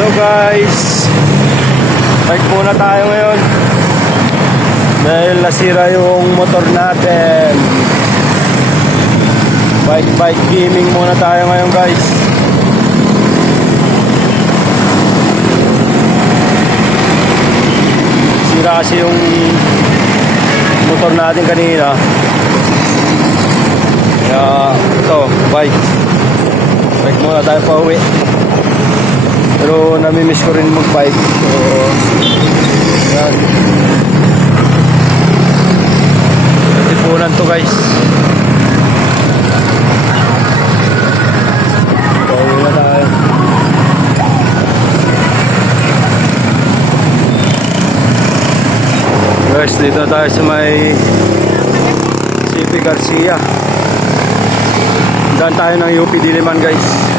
Hello guys, bike muna tayo ngayon dahil nasira yung motor natin. Bike gaming muna tayo ngayon guys. Sira kasi yung motor natin kanina, kaya ito bike muna tayo pa uwi. Pero namimiss ko rin mag-bike. So, yan. Tipunan to guys. Pauwi na tayo. Guys, dito tayo sa may CP Garcia. Daan tayo ng UP Diliman guys.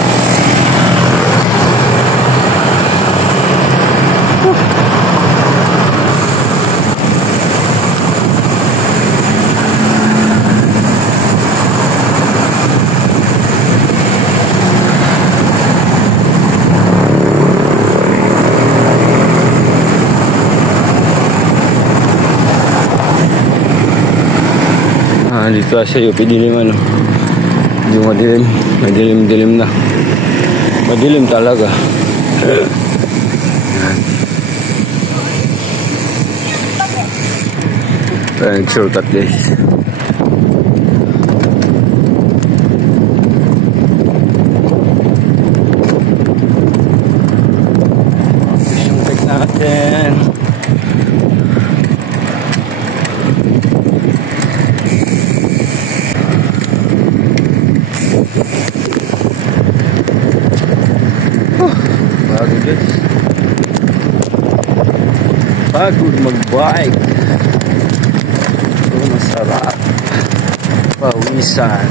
Dito sa UP Diliman, yung madilim na, madilim talaga. Shortcut guys. Yung bike natin. Pagod mag-bike. So, masarap. Pawisan.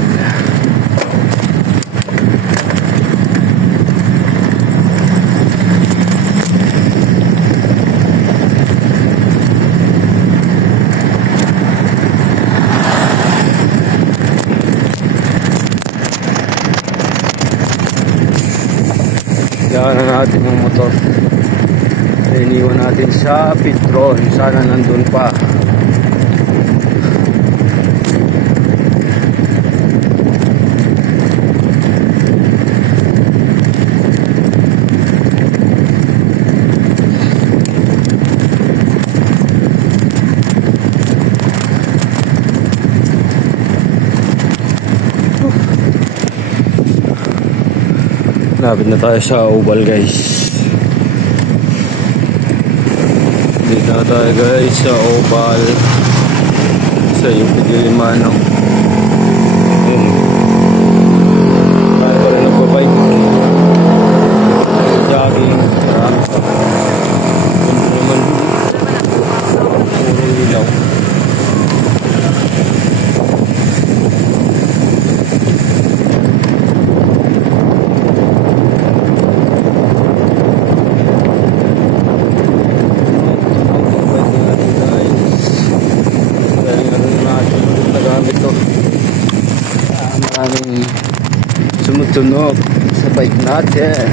Yan na natin yung motor. Iniwan natin sa Petron. Sana nandun pa. Lapit na tayo sa Oval guys. Dito na tayo guys sa Oval, sa UP Diliman. Tayo pa rin nagbabike, jogging. Ganda naman, puro ilaw. Maraming sumutunog sa bike natin.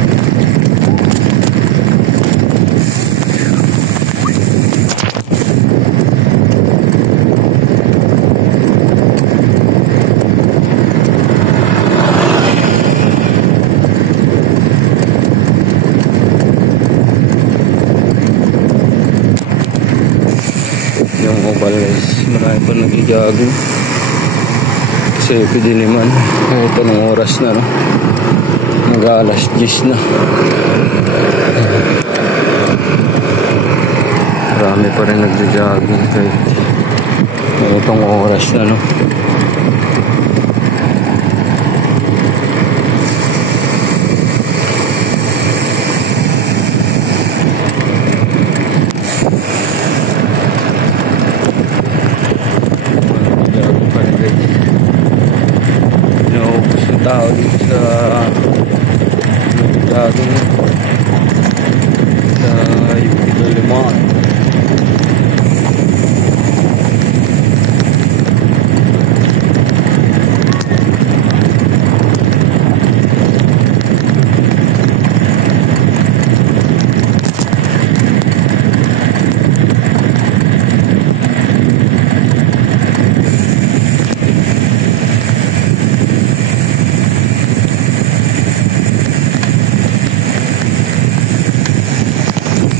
Yung Oval guys, marami pa nag-jogging sa UP Diliman. Ito ng oras na, no? Mag-alas 10 na. Marami pa rin nag-jogging kahit itong oras na, no? Tao dito sa jogging sa UP Diliman.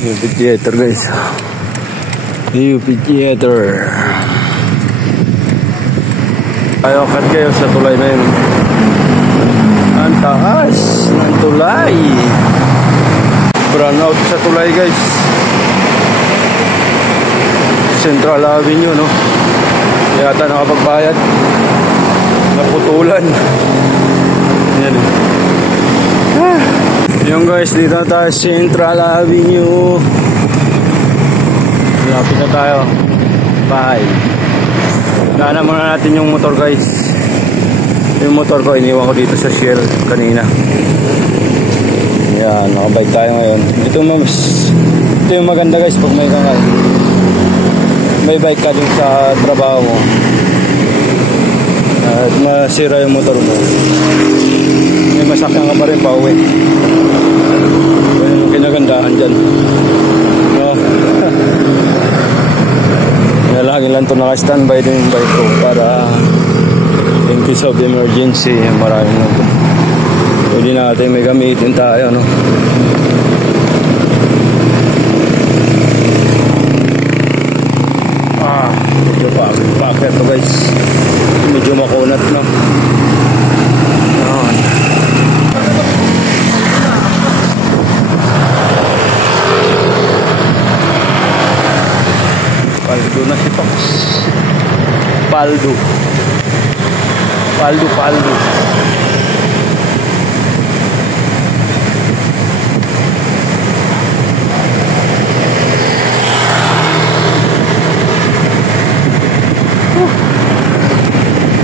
UP Theater guys. UP Theater. Tayo akad kayo sa tulay na yun. Ang taas ng tulay. Brown out sa tulay guys. Central Avenue no. Yata nakapagbayad. Naputulan. Yan. Yung guys, dito na tayo Central Avenue. Lapit na tayo. Bye. Daanan muna natin yung motor guys. Yung motor ko iniwan ko dito sa Shell kanina. Yan, nakabike tayo ngayon. Ito yung maganda guys pag may kangal. May bike ka dun sa trabaho mo. At masira yung motor mo. May masakyan ka pa rin pa uwi. Yung kinagandahan dyan. No? Lagi lang ito naka-standby din yung bike ko para in case of emergency maraming nito. Pwede natin may gamitin tayo no? Medyo packet to guys. Medyo makunat no? Yan. Paldo na si Fox. Paldo.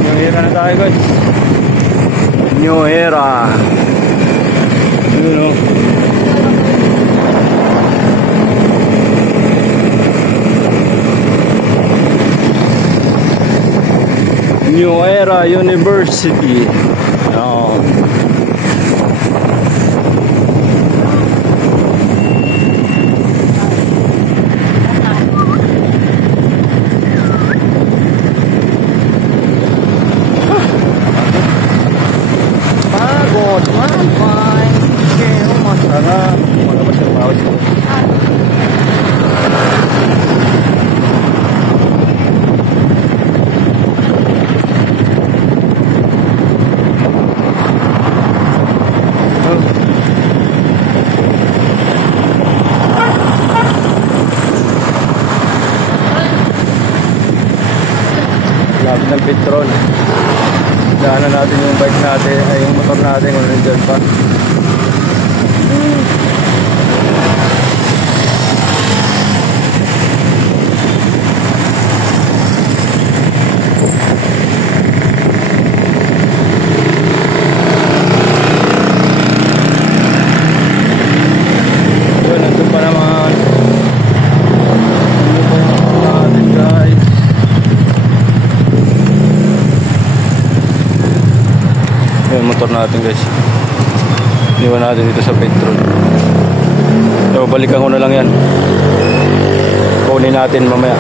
New era na tayo guys. New era. You know. New Era University. Pagod man, fine. Kaya masarap. Malabas yung bawat ko. Lapit ng petrol. Daanan natin yung bike natin, ay yung motor natin kung nandiyan pa. Yun, nandun pa naman. Nandun pa yung motor natin guys. Yung motor natin guys, iniwan natin dito sa petrol. So balikan ko na lang yan, kunin natin mamaya.